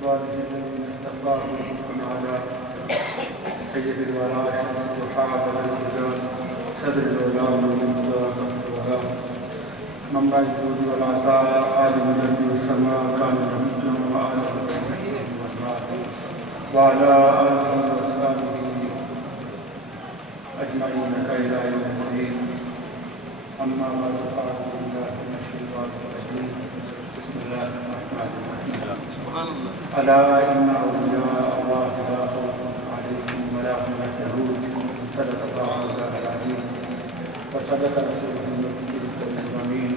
عباده الذين استقاموا وكن على سيد الولاء شمس الضحى بدر الهدى صدر الولاء والهدى والولاء منبع الجود والعطاء عالم الارض والسماء كان نبيا وآله وعلى آله وأصحابه أجمعين إلى يوم الدين. أما بعد فأعوذ بالله من الشيطان الرجيم. بسم الله الرحمن الرحيم. ألا إن أولياء الله لا خوف عليهم ولا هم يحزنون. صدق الله العظيم وصدق رسوله النبي الكريم الأمين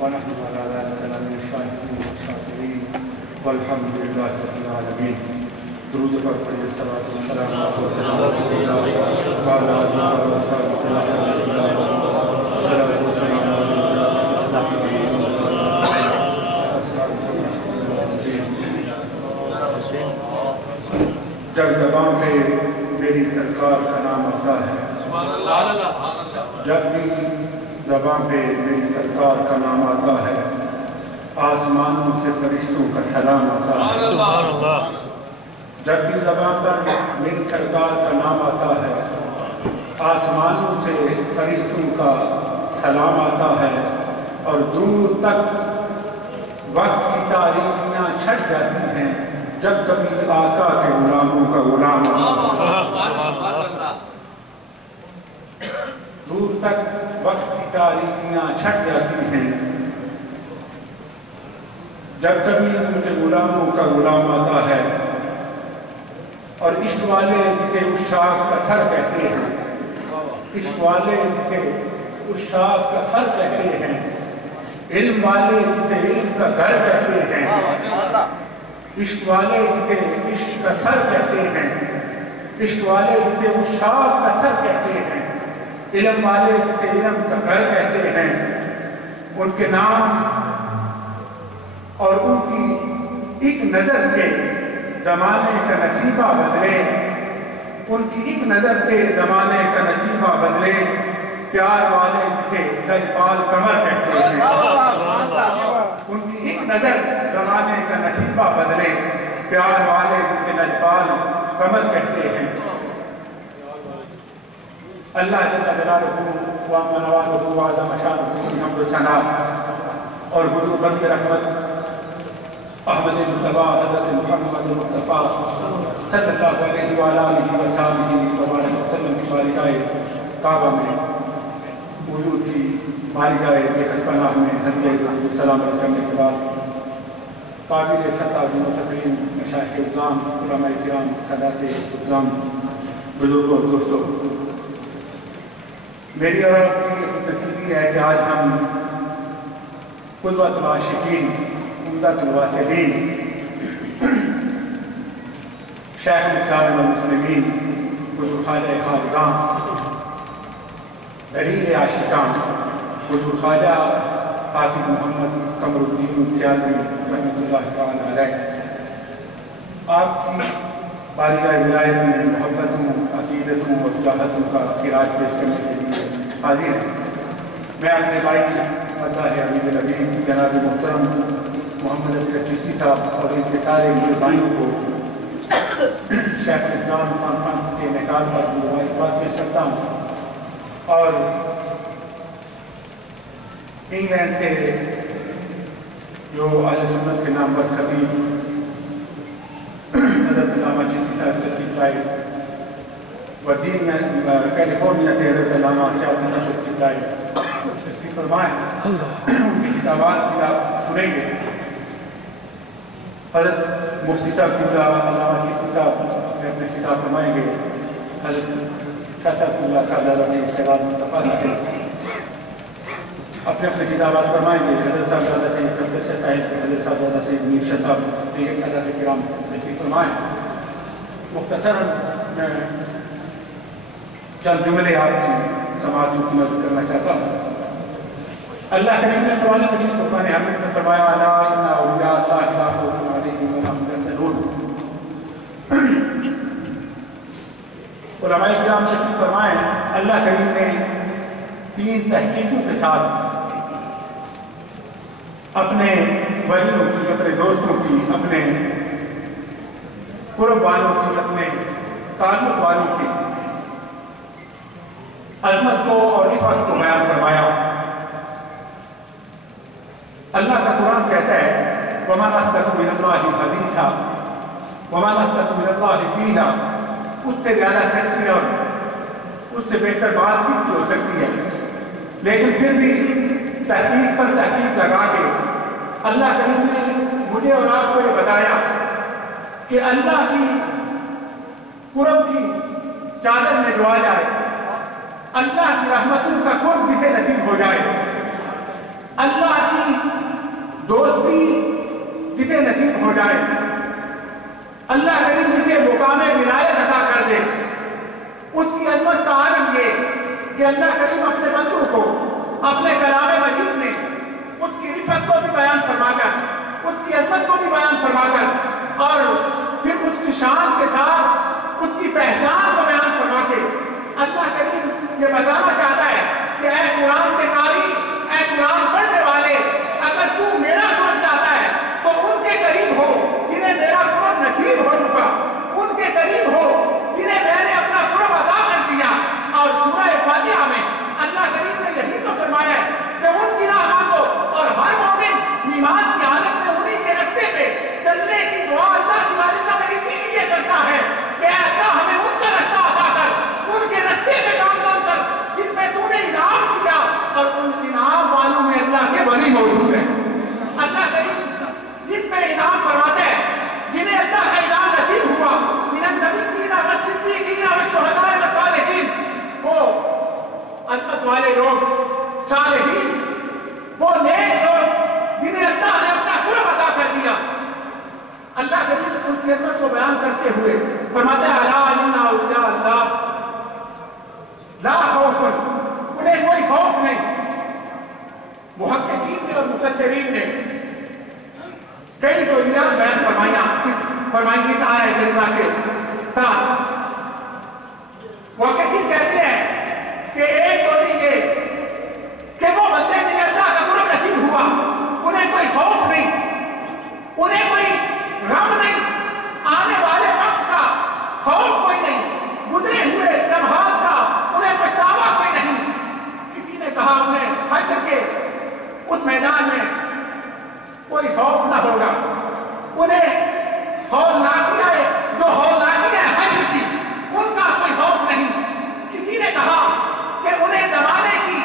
ونحن على ذلك لمن الشاهدين والشاكرين والحمد لله رب العالمين. درود پر پڑھیے صلوات و سلام وعلى آله وصحبه صلوات و سلام جب زبان پہ میری سرکار کا نام آتا ہے، جب بھی زبان پہ میری سرکار کا نام آتا ہے، آسمانوں سے فرشتوں کا سلام آتا ہے. جب بھی زبان پر میری سرکار کا نام آتا ہے، آسمانوں سے فرشتوں کا سلام آتا ہے اور دور تک وقت کی تاریکیاں چھٹ جاتی ہیں جب کبھی آقا کے غلاموں کا غلام آتا. دور تک وقت کی تاریکیاں چھٹ جاتی ہیں جب کبھی ان کے غلاموں کا غلام آتا ہے. اور عشق والے جسے عشاق کا سر کہتے ہیں، عشق والے جسے عشاق کا سر کہتے ہیں، علم والے جسے علم کا گھر کہتے ہیں، عشق والے جسے عشق کا سر کہتے ہیں، عشق والے جسے عشاق کا سر کہتے ہیں، علم والے جسے علم کا گھر کہتے ہیں، ان کے نام اور ان کی ایک نظر سے زمانے کا نصیبہ بدلے، ان کی ایک نظر سے زمانے کا نصیبہ بدلے. پیار والے جسے لجپال قمر کہتے ہیں، ان کی ایک نظر زمانے کا نصیبہ بدلے. پیار والے جسے لجپال قمر کہتے ہیں. اللہ جل جلالہ وعظم نوالہ وعظم شانہ کی حمد و ثنا اور حضور بند رحمت احمد مصطفیٰ حضرت محمد مصطفیٰ صلی اللہ علیہ وآلہ وسلم کی بارگاہ کعبہ میں وجود کی بارگاہ بیت پناہ میں ہدیہ سلام عرض کرنے کے بعد قابل ستعظیم و تکریم مشایخ عظام، علماء کرام، سادات عظام، بزرگوں اور دوستوں، میری اور آپ کی نصیبی ہے کہ آج ہم قدوۃ العاشقین، عمدۃ الواصلین، شیخ الاسلام والمسلمین، حضور خواجہ خواجگان، دلیل عاشقان، حضور خواجہ حافظ محمد قمر الدین سیالوی رحمۃ اللہ تعالی علیہ، آپ کی بارگاہ ولایت میں محبتوں، عقیدتوں اور چاہتوں کا خراج پیش کرنے کے لیے حاضر ہیں. میں اپنے بھائی مداح عبید الحبیب جناب محترم محمد اصغر چشتی صاحب اور ان کے سارے میرے بھائیوں کو شیخ الاسلام کانفرنس کے انعقاد پر مبارکباد پیش کرتا ہوں. اور انگلینڈ سے جو اہل سنت کے نام پر خطیب حضرت علامہ چشتی صاحب تشریف لائے، وردین میں کیلیفورنیا سے حضرت علامہ صاحب تشریف لائے، تشریف فرمائیں، ان کی کتابات بھی آپ سنیں گے. حضرت مفتی صاحب قبلہ علامہ چشتی صاحب اپنے کتاب فرمائیں گے. حضرت شاہ اللہ تعالیٰ سے سیغال مصطفیٰ صاحب اپنے کتابات فرمائیں گے. حضرت صاحب دادا سید صفدر شاہ صاحب، حضرت صاحب دادا سید میر شاہ صاحب، دیگر سادات کرام تشریف فرمائیں. مختصراً میں چند جملے آپ کی سماعتوں کی مدد کرنا چاہتا ہوں. اللہ کریم نے قرآن مجید فرقان حمید میں فرمایا الا ان اولیاء اللہ لا خوف علیہم ولا هم يحزنون. علماء کرام نے فرمایا اللہ کریم نے 3 تحقیقوں کے ساتھ اپنے ولیوں کی، اپنے دوستوں کی، اپنے قرب والوں کی، اپنے تعلق والوں کی عظمت کو اور رفعت کو بیان فرمایا۔ اللہ کا قرآن کہتا ہے وَمَنْ أَصْدَقُ مِنَ اللَّهِ حَدِيثًا وَمَنْ أَصْدَقُ مِنَ اللَّهِ قِيلًا، اس سے زیادہ سچی اور اس سے بہتر بات کس کی ہو سکتی ہے؟ لیکن پھر بھی تحقیق پر تحقیق لگا کے اللہ کریم نے مجھے اور آپ کو یہ بتایا کہ اللہ کی قرب کی چادر میں ڈوبا جائے، اللہ کی رحمتوں کا قرب جسے نصیب ہو جائے، اللہ کی دوستی جسے نصیب ہو جائے، اللہ کریم جسے مقام ولایت عطا کر دے، اس کی عظمت کا عالم یہ کہ اللہ کریم اپنے بندوں کو اپنے کلام مجید میں اس کی رفعت کو بھی بیان فرما کر، اس کی عظمت کو بھی بیان فرما کر، اور پھر اس کی شان کے ساتھ اس کی پہچان کو بیان فرما کے اللہ کریم یہ بتانا چاہتا ہے کہ اے قرآن کے قاری، اے قرآن پڑھنے والے، اگر تو میرا قرب چاہتا ہے تو ان کے قریب ہو جنہیں میرا قرب نصیب ہو چکا، ان کے قریب ہو جنہیں میں نے اپنا قرب عطا کر دیا۔ اور سورہ فاتحہ میں اللہ کریم نے یہی تو فرمایا ہے کہ ان کی راہ مانگو، اور ہر مومن ایمان کی حالت میں انہی کے رستے پہ چلنے کی دعا اللہ کی بارگاہ میں اسی لیے کرتا ہے کہ اے اللہ ہمیں ان کا رستہ عطا کر، ان کے رستے پہ کام کر جن میں تو نے انعام کیا، اور ان انعام والوں میں اللہ کے ولی موجود ہیں۔ اللہ کریم جن پہ انعام فرماتا ہے، جنہیں اللہ کا انعام نصیب ہوا، من النبیین والصدیقین والشہداء والصالحین، وہ عظمت والے لوگ، صالحین، وہ نیک لوگ جنہیں اللہ نے اپنا قرب عطا کر دیا۔ اللہ کریم ان کی عظمت کو بیان کرتے ہوئے فرماتا ہے الا ان اولیاء اللہ لا خوف، انہیں کوئی خوف نہیں۔ محققین نے اور مفسرین نے کئی توجیہات بیان فرمائی اس آیت کریمہ کے تحت۔ محققین کہتے ہیں کہ ایک توجیہ یہ کہ وہ بندے جنہیں اللہ کا قرب نصیب ہوا انہیں کوئی خوف نہیں، انہیں کوئی غم نہیں، آنے والے وقت کا خوف کوئی نہیں، گزرے ہوئے لمحات کا انہیں پچھتاوا کوئی نہیں۔ کسی نے کہا انہیں حشر کے اس میدان میں کوئی خوف نہ ہوگا، انہیں ہولناکیاں جو ہولناکیاں حشر کی ان کا کوئی خوف نہیں۔ کسی نے کہا کہ انہیں زمانے کی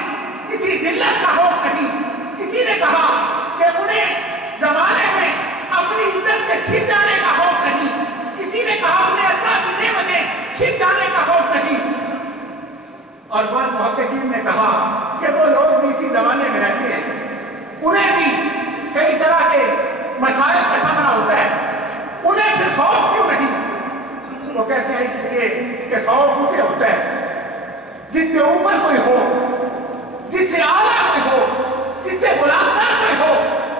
کسی ذلت کا خوف نہیں، کسی نے کہا کہ انہیں زمانے میں اپنی عزت سے چھن جانے کا خوف نہیں، کسی نے کہا انہیں اللہ کی نعمتیں چھن جانے کا خوف نہیں۔ اور بعض محققین نے کہا کہ وہ لوگ بھی اسی زمانے میں رہتے ہیں، انہیں بھی کئی طرح کے مسائل کا سامنا ہوتا ہے، انہیں پھر خوف کیوں نہیں؟ وہ کہتے ہیں اس لیے کہ خوف اسے ہوتا ہے جس کے اوپر کوئی ہو، جس سے اعلیٰ کوئی ہو، جس سے بلندتر کوئی ہو۔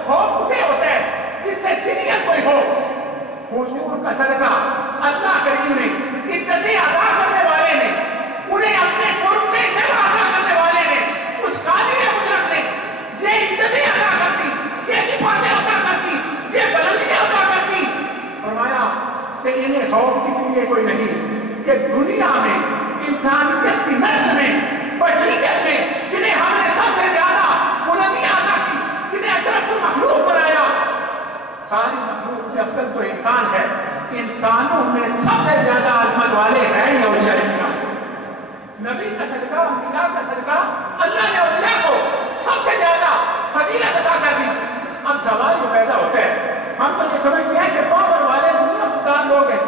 خوف اسے ہوتا ہے جس سے سینئر کوئی ہو۔ حضور کا صدقہ اللہ کریم نے عزتیں عطا کرنے والے نے، انہیں اپنے قرب میں جگہ عطا کرنے والے نے، اس قادر قدرت نے یہ عزتیں عطا کرتی، یہ رفعتیں عطا کرتی، یہ بلندیاں عطا کرتی۔ فرمایا کہ انہیں خوف اس لیے کوئی نہیں کہ دنیا میں انسانیت کی نسل میں، بشریت میں جنہیں ہم نے سب سے زیادہ بلندیاں عطا کی، جنہیں اشرف المخلوق بنایا، ساری مخلوق سے افضل تو انسان ہے، انسانوں میں سب سے زیادہ عظمت والے ہیں یہ اولیاء کرام۔ نبی کا صدقہ، انبیاء کا صدقہ، اللہ نے اولیاء کو سب سے زیادہ فضیلت عطا کر دی۔ اب سوال یہ پیدا ہوتا ہے، ہم تو یہ سمجھتے ہیں کہ پاور والے دنیا مقدار لوگ ہیں،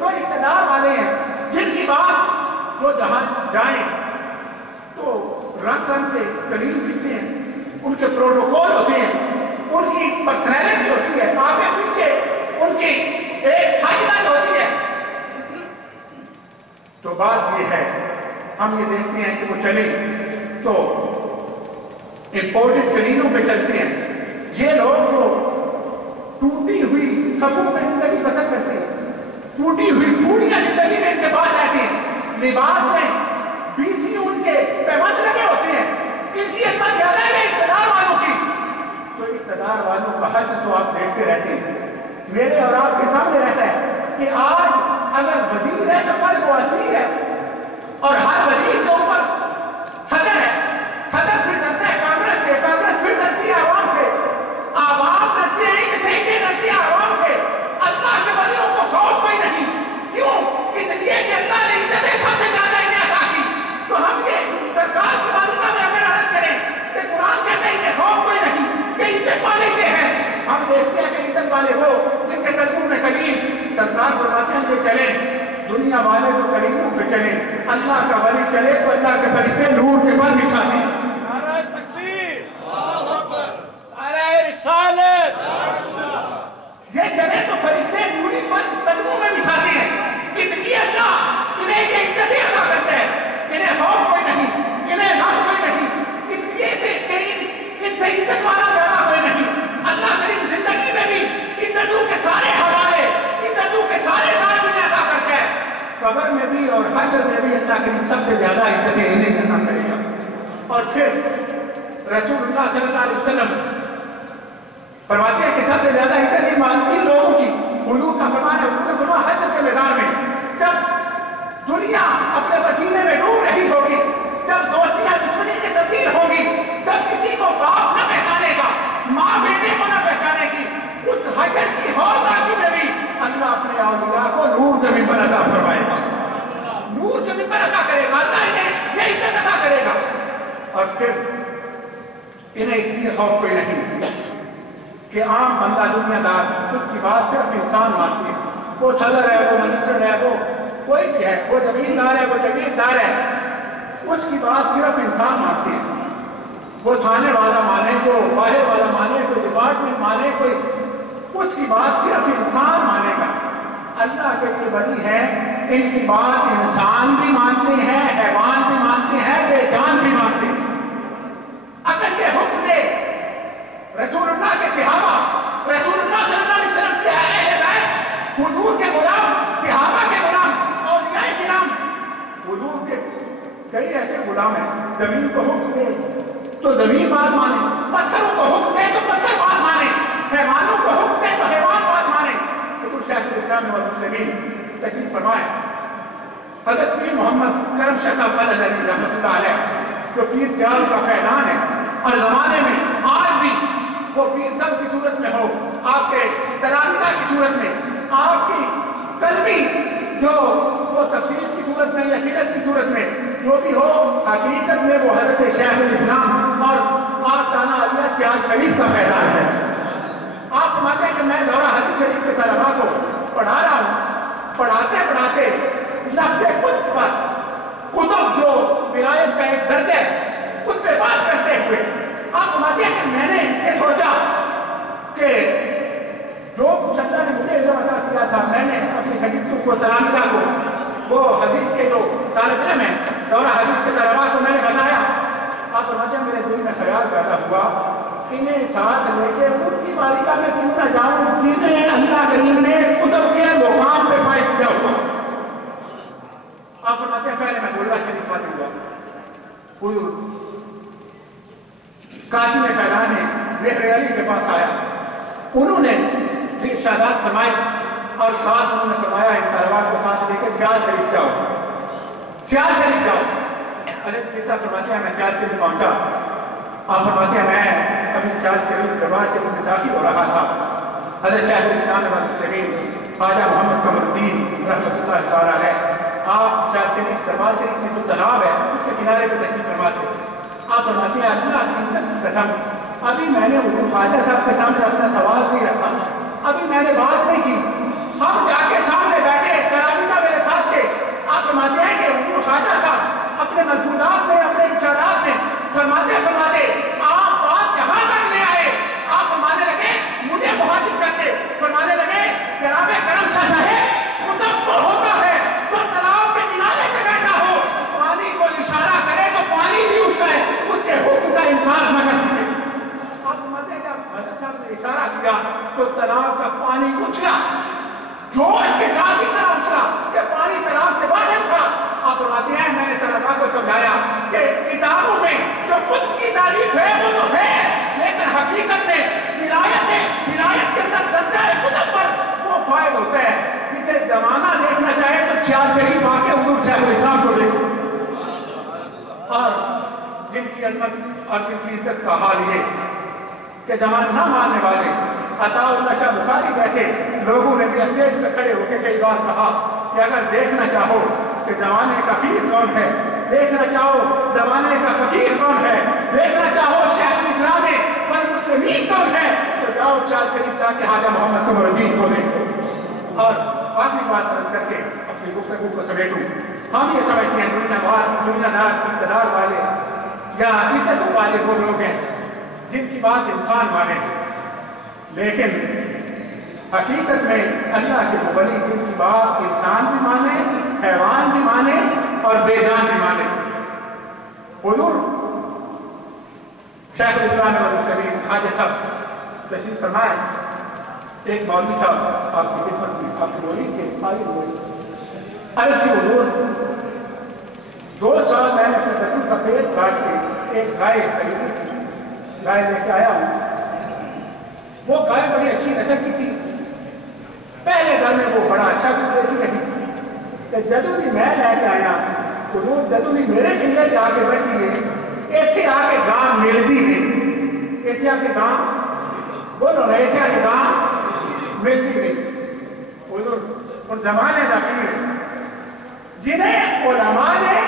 جو اقتدار والے ہیں، جن کی بات جو جہاں جائیں تو رنگ رنگ کے کلیم ملتے ہیں، ان کے پروٹوکول ہوتے ہیں، ان کی پرسنالٹی ہوتی ہے، آگے پیچھے ان کی ایک سائنس ہوتی ہے۔ تو بات یہ ہے، ہم یہ دیکھتے ہیں کہ وہ چلے تو امپورٹڈ کلینوں پہ چلتے ہیں۔ یہ لوگ جو ٹوٹی ہوئی صفوں میں زندگی بسر کرتے ہیں، ٹوٹی ہوئی پھوڑیاں زندگی میں ان کے پاس رہتے ہیں، لباس میں بیچی ان کے پیمند لگے ہوتے ہیں، ان کی عظمت زیادہ ہے اقتدار والوں کی۔ تو اقتدار والوں کا حشر تو آپ دیکھتے رہتے ہیں، میرے اور آپ کے سامنے رہتا ہے کہ آج اگر وزیر ہے تو کل وہ اسیر ہے، اور ہر وزیر کے اوپر صدر ہے، صدر پھر ڈرتا ہے کانگریس سے، کانگریس پھر ڈرتی ہے عوام سے، عوام ڈرتے ہیں ان سے، یہ ڈرتی ہے عوام سے۔ اللہ کے ولیوں کو خوف کوئی نہیں، کیوں؟ اس لیے کہ اللہ نے عزت سب سے زیادہ انہیں عطا کی۔ تو ہم یہ سرکار کی بارگاہ میں اگر عرض کریں کہ قرآن کہتے ہیں انہیں خوف کوئی نہیں، کہ عزت والے یہ ہیں، ہم دیکھتے ہیں کہ عزت والے وہ جن کے قدموں میں کلیم، سرکار فرماتے ہیں کہ چلیں دنیا والے تو کلیموں پہ چلیں، اللہ کا ولی چلے تو اللہ کے فرشتے نور کے پر بچھاتے ہیں۔ نعرہ تکبیر، اللہ اکبر، نعرہ رسالت، یہ چلے تو فرشتے نوری پر قدموں میں بچھاتے ہیں، اس لیے اللہ انہیں یہ عزت عطا کرتا ہے، انہیں خوف کوئی نہیں، انہیں غم کوئی نہیں، اس لیے کہ ان سے عزت والا زیادہ کوئی نہیں۔ اللہ کریم زندگی میں بھی عزتوں کے سارے حوالے، عزتوں کے سارے تاج انہیں عطا کرتا ہے، قبر میں بھی اور حشر میں بھی اللہ کریم سب سے زیادہ عزتیں انہیں عطا کرے گا۔ اور پھر رسول اللہ صلی اللہ علیہ وسلم فرماتے ہیں کہ سب سے زیادہ عزت ان لوگوں کی، حضور کا فرمان ہے، حضور نے فرمایا حشر کے میدان میں جب دنیا اپنے پسینے میں ڈوب رہی ہوگی، جب دوستیاں دشمنی میں تبدیل ہوگی، جب کسی کو باپ نہ پہچانے گا، ماں بیٹے کو نہ پہچانے کی، اس حشر کی ہولناکی میں بھی اللہ اپنے اولیاء کو نور کے منبر عطا فرمائے گا، نور کے منبر عطا کرے گا، اللہ انہیں یہ عزت عطا کرے گا۔ اور پھر انہیں اس لیے خوف کوئی نہیں کہ عام بندہ دنیا دار اس کی بات صرف انسان مانتی ہے، وہ صدر ہے، وہ منسٹر ہے، وہ کوئی بھی ہے، وہ زمیندار ہے، وہ جگیردار ہے، اس کی بات صرف انسان مانتی ہے، وہ تھانے والا مانے، کو باہر والا مانے، کوئی ڈپارٹمنٹ مانے، کوئی اس کی بات صرف انسان مانے گا۔ اللہ کے یہ ولی ہیں، ان کی بات انسان بھی مانتے ہیں، حیوان بھی مانتے ہیں، بے جان بھی مانتے ہیں۔ اگر یہ حکم دے رسول اللہ کے صحابہ، رسول اللہ صلی اللہ علیہ وسلم کے اہل بیت، حضور کے غلام، صحابہ کے غلام، اولیاء کرام، حضور کے کئی ایسے غلام ہیں، زمین کو حکم دے تو زمین بات مانے، پتھروں کو حکم دے تو پتھر بات مانے، حیوانوں کو حکم دے تو حیوان بات مانے۔ حضور شیخ الاسلام والمسلمین تشریف فرمائے، حضرت پیر محمد کرم شاہ صاحب علیہ رحمۃ اللہ علیہ، جو پیر سیال کا فیضان ہے، اور زمانے میں آج بھی وہ پیر صاحب کی صورت میں ہو، آپ کے تلامذہ کی صورت میں، آپ کی قلبی جو وہ تفسیر کی صورت میں یا سیرت کی صورت میں جو بھی ہو، حقیقت میں وہ حضرت شیخ الاسلام اور پاک تانا علیہ سیال شریف کا فیضان ہے۔ آپ فرماتے ہیں کہ میں دورہ حدیث شریف کے طلباء کو پڑھا رہا ہوں، پڑھاتے پڑھاتے لفظ قطب پر، قطب جو ولایت کا ایک درجہ ہے، اس پہ بات کرتے ہوئے آپ فرماتے ہیں کہ میں نے یہ سوچا کہ جو کچھ اللہ نے مجھے علم عطا کیا تھا، میں نے اپنے شاگردوں کو، تلامذہ کو، وہ حدیث کے جو طالب علم ہیں، دورہ حدیث کے طلباء کو میں نے بتایا۔ آپ فرماتے ہیں میرے دل میں خیال پیدا ہوا، انہیں ساتھ لے کے ان کی بارگاہ میں کیوں نہ جاؤں جنہیں اللہ کریم نے قطب کے مقام پہ فائد کیا ہوا۔ آپ فرماتے ہیں پہلے میں گولہ شریف حاضر ہوا، حضور کاشم فیضان مہر علی کے پاس آیا، انہوں نے ارشادات فرمائے اور ساتھ انہوں نے فرمایا ان طلباء کو ساتھ لے کے سیال شریف جاؤ، سیال شریف جاؤ۔ حضرت پیر صاحب فرماتے ہیں میں سیال شریف پہنچا، آپ فرماتے ہیں میں ابھی سیال شریف دربار شریف میں داخل ہو رہا تھا، حضرت شیخ الاسلام والمسلمین خواجہ محمد قمر الدین رحمۃ اللہ تعالیٰ علیہ، آپ سیال شریف دربار شریف میں جو تالاب ہے اس کے کنارے پہ تشریف فرماتے ہیں۔ آپ فرماتے ہیں اللہ کی عزت کی قسم، ابھی میں نے حضور خواجہ صاحب کے سامنے اپنا سوال نہیں رکھا، ابھی میں نے بات نہیں کی، ہم جا کے سامنے بیٹھے، تلامذہ میرے ساتھ تھے۔ آپ فرماتے ہیں کہ حضور خواجہ صاحب اپنے ملفوظات میں، اپنے ارشادات میں فرماتے آپ بات یہاں تک لے آئے، آپ فرمانے لگے مجھے مخاطب کرتے، فرمانے لگے جناب کرم شاہ صاحب مدبر ہوتا ہے تو تالاب کے کنارے پہ بیٹھا ہو، پانی کو اشارہ کرے تو پانی بھی اٹھائے، اس کے حکم کا انکار نہ کر سکے۔ آپ فرماتے ہیں جب حضرت صاحب نے اشارہ کیا تو تالاب کا پانی اچھلا، جوش کے ساتھ اتنا اچھلا کہ پانی تالاب سے باہر تھا۔ آپ فرماتے ہیں میں نے طلباء کو سمجھایا کہ کتابوں میں جو قطب کی تعریف ہے وہ تو ہے، لیکن حقیقت میں ولایت کے اندر درجہ قطب پر وہ فائد ہوتا ہے جسے سیال شریف آ کے حضور شیخ الاسلام کو دیکھو، اور جن کی عظمت اور جن کی عزت کا حال یہ کہ زمان نہ ماننے والے عطا اللہ شاہ بخاری بیٹھے لوگوں نے بھی اسٹیج پہ کھڑے ہو کے کئی بار کہا کہ اگر دیکھنا چاہو کہ زمانے کا پیر کون ہے، دیکھنا چاہو زمانے کا فقیر کون ہے، دیکھنا چاہو شیخ الاسلام والمسلمین کون ہے، تو جاؤ سیال شریف جا کے حاجہ محمد قمر الدین کو دیکھو۔ اور آخری بات عرض کر کے اپنی گفتگو کو سمیٹوں، ہم یہ سمجھتے ہیں دنیا دار اقتدار والے یا عزتوں والے وہ لوگ ہیں جن کی بات انسان مانے، لیکن حقیقت میں اللہ کے مبلغ جن کی بات انسان بھی مانے، حیوان بھی مانے اور بے جان بھی مانے۔ حضور شیخ الاسلام والمسلمین خواجہ صاحب تشریف فرمائے، ایک مولوی صاحب آپ کی خدمت میں آپ کی بولی کے آئی ہوئے عرض کی حضور 2 سال میں نے اپنے بچوں کا پیٹ کاٹ کے ایک گائے خریدی تھی، گائے لے کے آیا ہوں، وہ گائے بڑی اچھی نسل کی تھی، پہلے گھر میں وہ بڑا اچھا دودھ دیتی رہی، کہ جدوں بھی میں لے کے آیا حضور جدوں بھی میرے لیے جا کے بیٹھی ہے ایتھے آ کے گاں ملتی نہیں، ایتھے آ کے گاں بولو نا، ایتھے آ کے گاں ملتی نہیں۔ حضور ان زمانے کا پیر جنہیں علماء نے،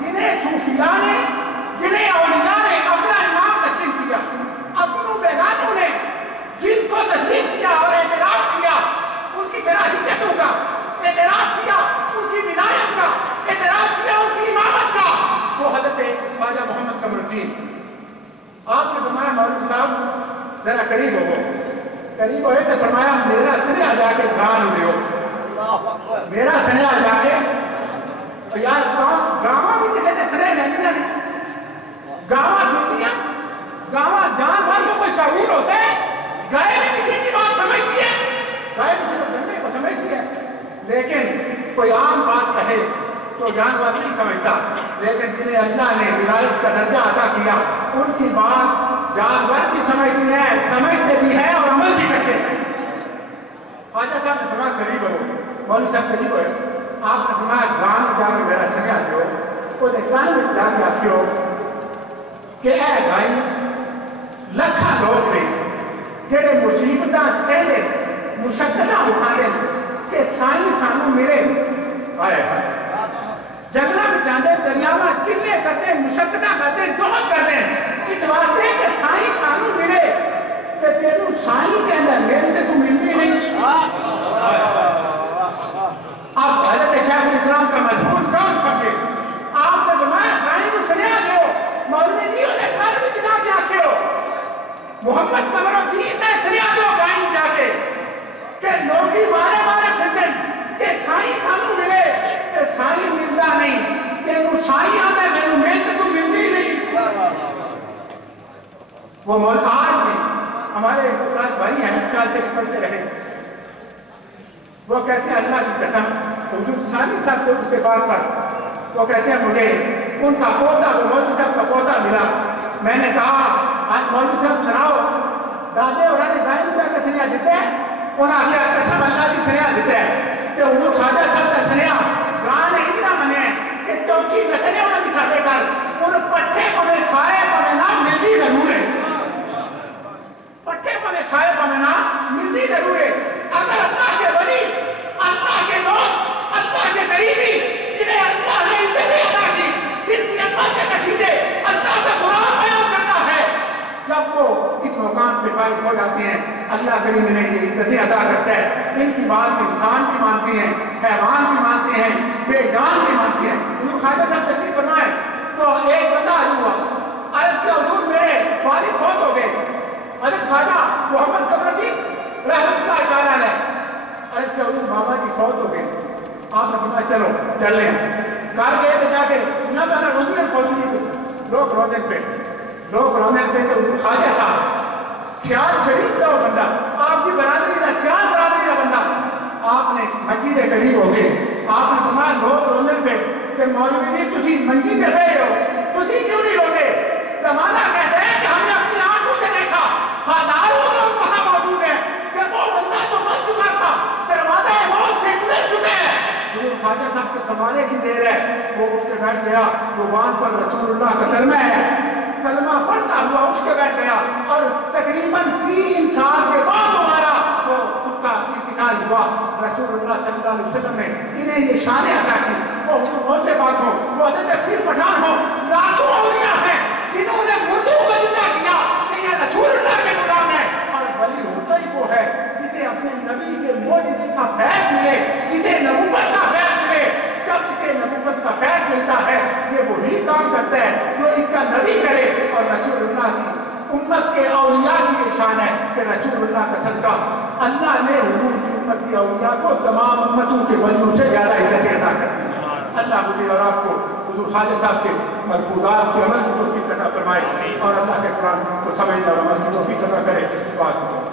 جنہیں صوفیاء نے، جنہیں اولیاء نے اپنا امام تسلیم کیا، اپنوں بیگانوں نے جن کو تسلیم کیا اور اعتراف کیا ان کی صلاحیتوں کا، اعتراف کیا ان کی ولایت کا، اعتراف کیا ان کی امامت کا، وہ حضرت خواجہ محمد قمر الدین۔ آپ نے فرمایا مولوی صاحب ذرا قریب ہوئے تو فرمایا میرا سنیا جا کے گان لیو، میرا سنیا جا کے، یار گاواں بھی کسی نے سنے لیندیاں نہیں، گاواں چھوٹیاں، گاواں جانور کو کوئی شعور ہوتا ہے، گائے بھی کسی کی بات سمجھتی ہے، گائے بھی کسی بندے کو سمجھتی ہے، لیکن کوئی عام بات کہے تو جانور نہیں سمجھتا، لیکن جنہیں اللہ نے ولایت کا درجہ عطا کیا ان کی بات جانور بھی سمجھتی ہے، سمجھتے بھی ہے اور عمل بھی کرتے ہیں۔ خواجہ صاحب نے فرمایا قریب ہو، مولوی صاحب قریب ہوئے، آپ نے فرمایا گان جا کے میرا سنیا دیو، وہ گان میں جا کے آخیو کہ اے گائی لکھا لوگ نے جڑے مصیبتاں سہلے مشکلات اٹھانے کہ سائیں سانو ملے، آئے ہائے جنگلہ میں جاندے دریاواں کلے کرتے مشکلات کرتے جوہد کرتے اس واسطے کہ سائیں سانو ملے کہ تینوں سائیں کے اندر ملتے تو ملتی نہیں۔ اب حضرت شیخ الاسلام کا مضمون کون سمجھے؟ آپ نے فرمایا گائیں کو سنیا دیو، مولوی جی نے گھر میں جا کے آکھے ہو محمد قمر الدین نے سنیا دیو گائیں کو جا کے کہ لوگی مارے مارے پھرن کہ سائیں سانو ملے کہ سائیں ملتا نہیں، تینوں سائیں آدھے میں نے ملتے تو ملتی نہیں۔ وہ مولا آج بھی ہمارے قرآن بھائی ہیں سال سے پڑھتے رہے، وہ کہتے ہیں اللہ کی قسم حضور ثانی صاحب کو اس سے بات پر وہ کہتے ہیں مجھے ان کا پوتا وہ مولوی صاحب کا پوتا ملا، میں نے کہا آج مولوی صاحب سناؤ دادے اور آنے گائیں جا کے سنیا دیتے ہیں، انہاں کیا قسم اللہ کی سنیا دیتے ہیں کہ حضور خواجہ صاحب کا سنیا گاں نے اتنا منے کہ چوچی نسلیں انہوں کی ساتھے کر ان پٹھے کو میں کھائے پہ نہ ملتی ضرور ہے، پٹھے کو میں کھائے پہ نہ ملتی ضرور ہے۔ اگر اللہ کے ولی، اللہ کے دوست، اللہ کے قریبی جنہیں اللہ نے عزتیں عطا کی، جن کی عظمت کے قصیدے اللہ کا قرآن بیان کرتا ہے، جب وہ اس مقام پہ فائد ہو جاتے ہیں اللہ کریم انہیں یہ عزتیں عطا کرتا ہے، ان کی بات انسان بھی مانتی ہیں، حیوان بھی مانتے ہیں، بے جان بھی مانتی ہیں۔ حضور خواجہ صاحب تشریف فرمائے تو ایک بندہ حضور ہوا، عرض کیا حضور میرے والد فوت ہو گئے، حضرت خواجہ محمد قمر الدین رحمت اللہ تعالیٰ علیہ، عرض کیا حضور بابا جی فوت ہو گئے، آپ نے فرمایا چلو چل لیں، کار گئے تو جا کے نہ جانا روزین پہنچنی تھی، لوگ روزن پہ تو حضور خواجہ صاحب سیال شریف کا وہ بندہ، آپ کی برادری کا سیال برادری کا بندہ، آپ نے منجی دے قریب ہو گئے، آپ نے فرمایا لوگ روزن پہ کہ مولوی جی تسی منجی دے رہے ہو، تسی کیوں نہیں روتے؟ زمانہ کہتا ہے کہ ہم نے اپنی آنکھوں سے دیکھا ہزاروں لوگ وہاں موجود ہیں کہ وہ بندہ جو مر چکا تھا دروازہ موت سے گزر چکے ہیں۔ حضور خواجہ بیٹھ گیا، زبان پر رسول اللہ کا کلمہ ہے، کلمہ پڑھتا ہوا اٹھ کے بیٹھ گیا، اور تقریباً 3 سال کے بعد ہمارا اس کا انتقال ہوا۔ رسول اللہ صلی اللہ علیہ وسلم نے انہیں یہ شان عطا کی، وہ غوث پاک ہو، وہ حضرت پیر پٹھان ہو، لاکھوں اولیاء ہیں جنہوں نے مردوں کو زندہ کیا کہ یہ رسول اللہ کے غلام ہے۔ اور ولی ہوتا ہی وہ ہے جسے اپنے نبی کے معجزے کا فیض ملے، جسے نبوت کا فیض ملے۔ جب اسے نبوت کا فیض ملتا ہے یہ وہی کام کرتا ہے جو اس کا نبی کرے۔ اور رسول اللہ کی امت کے اولیاء کی یہ شان ہے کہ رسول اللہ کا صدقہ اللہ نے حضور کی امت کے اولیاء کو تمام امتوں کے ولیوں سے زیادہ عزت عطا کر دی۔ اللہ مجھے اور آپ کو حضور خواجہ صاحب کے ملفوظات کے عمل کی توفیق عطا فرمائے، اور اللہ کے قرآن کو سمجھنے اور عمل کی توفیق عطا کرے۔ بات